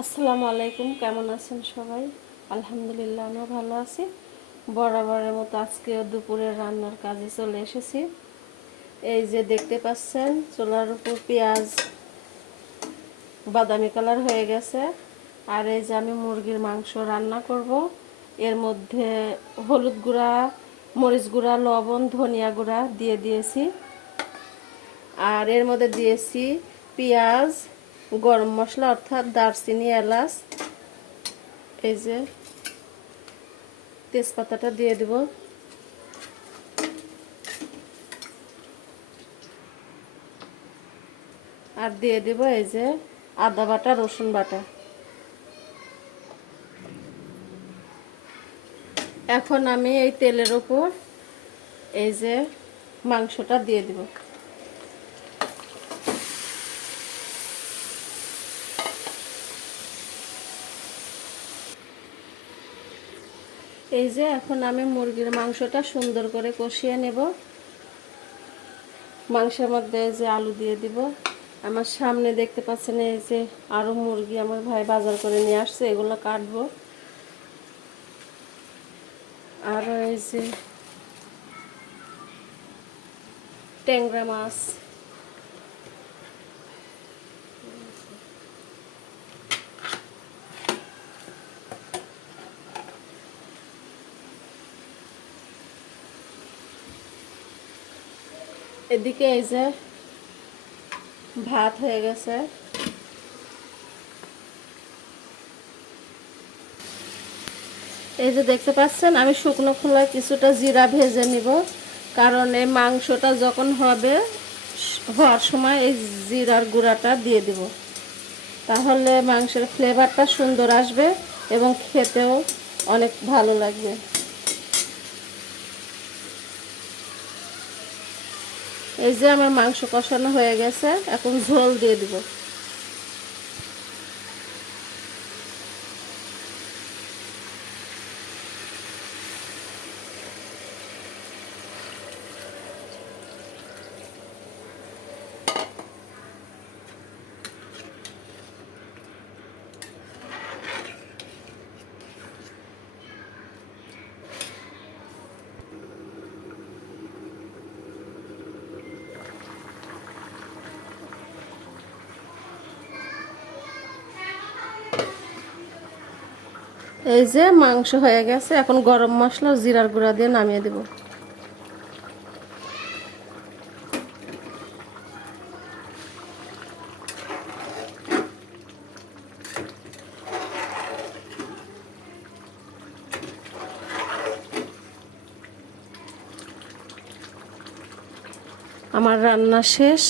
আসসালামু আলাইকুম, কেমন আছেন সবাই? আলহামদুলিল্লাহ, আমিও ভালো আছি। বরাবরের মতো আজকে দুপুরের রান্নার কাজে চলে এসেছি। এই যে দেখতে পাচ্ছেন, চোলার উপর পেঁয়াজ বাদামি কালার হয়ে গেছে। আর এই যে আমি মুরগির মাংস রান্না করব। এর মধ্যে হলুদ গুঁড়া, মরিচ গুঁড়া, লবণ, ধনিয়া গুঁড়া দিয়ে দিয়েছি। আর এর মধ্যে দিয়েছি পেঁয়াজ গরম মশলা অর্থাৎ দারচিনি, এলাচ, এই যে তেজপাতাটা দিয়ে দেব। আর দিয়ে দেব এই যে আদা বাটা, রসুন বাটা। এখন আমি এই তেলের ওপর এই যে মাংসটা দিয়ে দিব। এই যে এখন আমি মুরগির মাংসটা সুন্দর করে কষিয়ে নেব। মাংসের মধ্যে যে আলু দিয়ে দিব। আমার সামনে দেখতে পাচ্ছেন এই যে আরও মুরগি আমার ভাই বাজার করে নিয়ে আসছে, এগুলো কাটবো। আরও এই যে ট্যাংরা মাছ। এদিকে এই যে ভাত হয়ে গেছে। এই যে দেখতে পাচ্ছেন, আমি শুকনো খোলায় কিছুটা জিরা ভেজে নিব, কারণ এই মাংসটা যখন হবে, হওয়ার সময় এই জিরার গুঁড়াটা দিয়ে দিব। তাহলে মাংসের ফ্লেভারটা সুন্দর আসবে এবং খেতেও অনেক ভালো লাগবে। এই যে আমার মাংস কষানো হয়ে গেছে এখন ঝোল দিয়ে দিব। এই যে মাংস হয়ে গেছে, এখন গরম মশলা জিরার গুঁড়া দিয়ে নামিয়ে দেব। আমার রান্না শেষ।